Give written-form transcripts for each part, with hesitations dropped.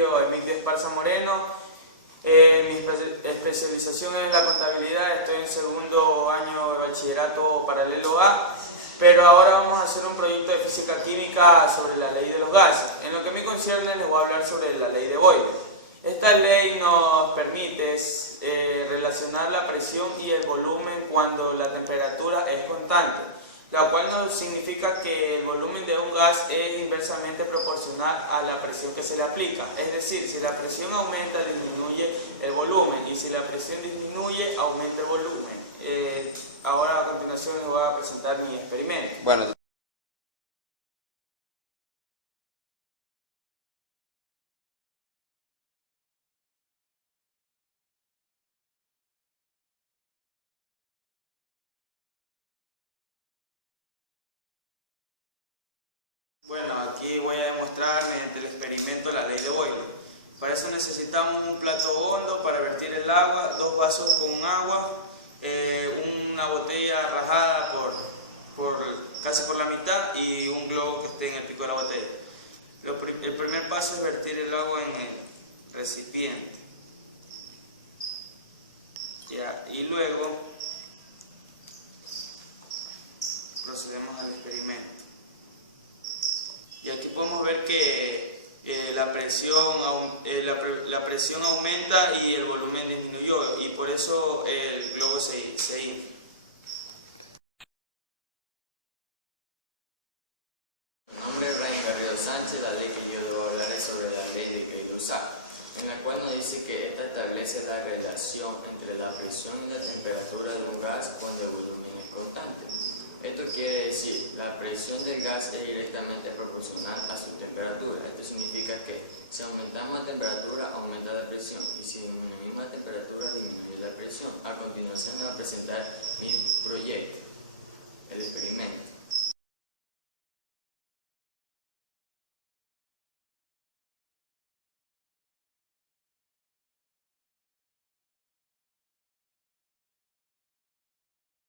Colegio Emilio Esparza Moreno. Mi especialización es la contabilidad, estoy en segundo año de bachillerato paralelo A, pero ahora vamos a hacer un proyecto de física química sobre la ley de los gases. En lo que me concierne les voy a hablar sobre la ley de Boyle. Esta ley nos permite relacionar la presión y el volumen cuando la temperatura es constante, la cual no significa que el volumen de un gas es inversamente proporcional a la presión que se le aplica. Es decir, si la presión aumenta, disminuye el volumen, y si la presión disminuye, aumenta el volumen. Ahora a continuación les voy a presentar mi experimento. Bueno, Aquí voy a demostrar mediante el experimento la ley de Boyle. Para eso necesitamos un plato hondo para vertir el agua, 2 vasos con agua, una botella rajada casi por la mitad y un globo que esté en el pico de la botella. El primer paso es vertir el agua en el recipiente. Y luego procedemos al experimento. Y aquí podemos ver que la presión aumenta y el volumen disminuyó, y por eso el globo se infla. Mi nombre es Ryan Garrido Sánchez. La ley que yo debo hablar es sobre la ley de Gay-Lussac, en la cual nos dice que esta establece la relación entre la presión y la temperatura de un gas cuando el volumen es constante. Esto quiere decir, la presión del gas es directamente proporcional a su temperatura. Esto significa que si aumentamos la temperatura, aumenta la presión, y si disminuimos la temperatura, disminuye la presión. A continuación les voy a presentar mi proyecto, el experimento.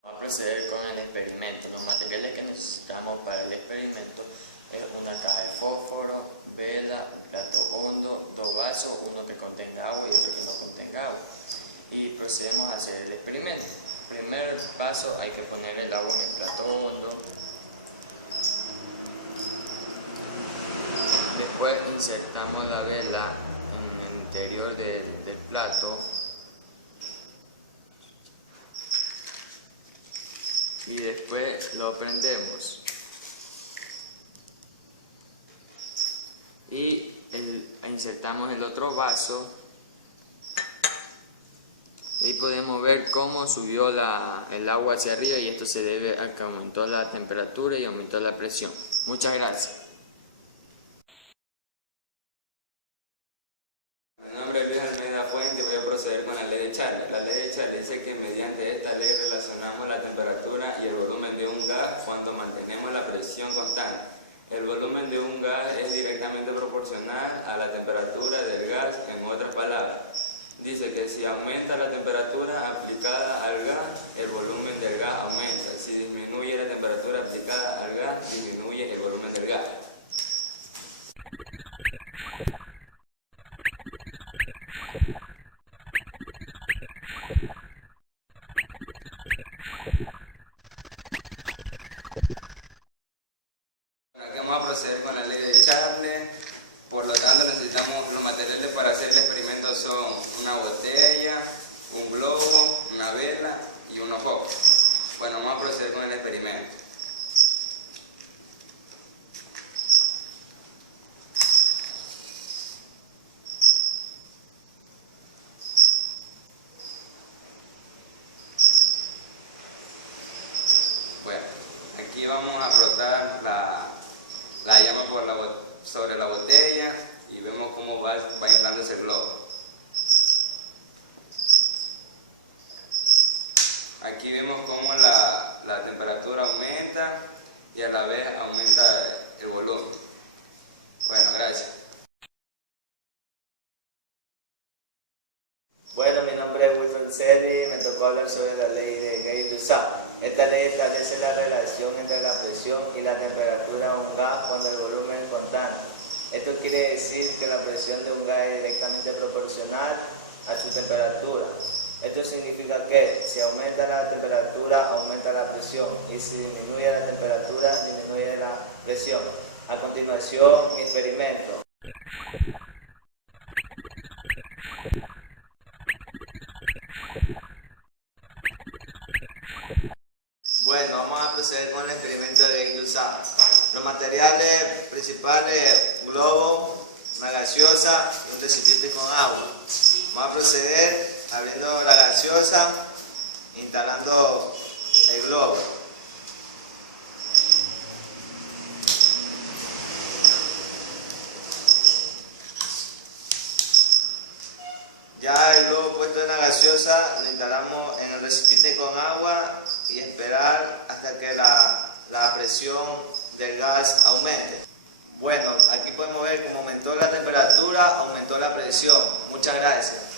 Vamos a proceder con el experimento. Los materiales que necesitamos para el experimento es una caja de fósforo, vela, plato hondo, 2 vasos, uno que contenga agua y otro que no contenga agua. Y procedemos a hacer el experimento. Primer paso, hay que poner el agua en el plato hondo. Después insertamos la vela en el interior del plato. Y después lo prendemos y insertamos el otro vaso, y podemos ver cómo subió el agua hacia arriba, y esto se debe a que aumentó la temperatura y aumentó la presión. Muchas gracias. mi nombre es Luis Almeida Fuente y voy a proceder con la ley de Charles. La ley de Charles dice que mediante esta ley relacionamos la temperatura y el volumen de un gas cuando mantenemos la presión constante. El volumen de un gas es directamente proporcional a la temperatura del gas. En otras palabras, dice que si aumenta la temperatura aplicada al gas, el volumen del gas aumenta. Si disminuye la temperatura aplicada al gas, disminuye el volumen del gas. Aquí vamos a proceder con la ley de Charles. Por lo tanto, necesitamos los materiales para hacer el experimento son una botella, un globo, una vela y unos focos. Bueno, vamos a proceder con el experimento. Bueno, aquí vamos a frotar la llama sobre la botella y vemos cómo va inflándose el globo. Aquí vemos cómo la temperatura aumenta y a la vez aumenta el volumen. Bueno, gracias. Bueno, mi nombre es Wilson Celi y me tocó hablar sobre la ley de Gay-Lussac. Esta ley establece la relación entre la presión y la temperatura de un gas cuando el volumen es constante. Esto quiere decir que la presión de un gas es directamente proporcional a su temperatura. Esto significa que si aumenta la temperatura, aumenta la presión, y si disminuye la temperatura, disminuye la presión. A continuación, mi experimento. Bueno, vamos a proceder con el experimento de Gay-Lussac. Los materiales principales: un globo, una gaseosa y un recipiente con agua. Vamos a proceder abriendo la gaseosa, instalando el globo. Ya el globo puesto en la gaseosa lo instalamos en el recipiente con agua y esperar hasta que la presión del gas aumente. Bueno, aquí podemos ver cómo aumentó la temperatura, aumentó la presión. Muchas gracias.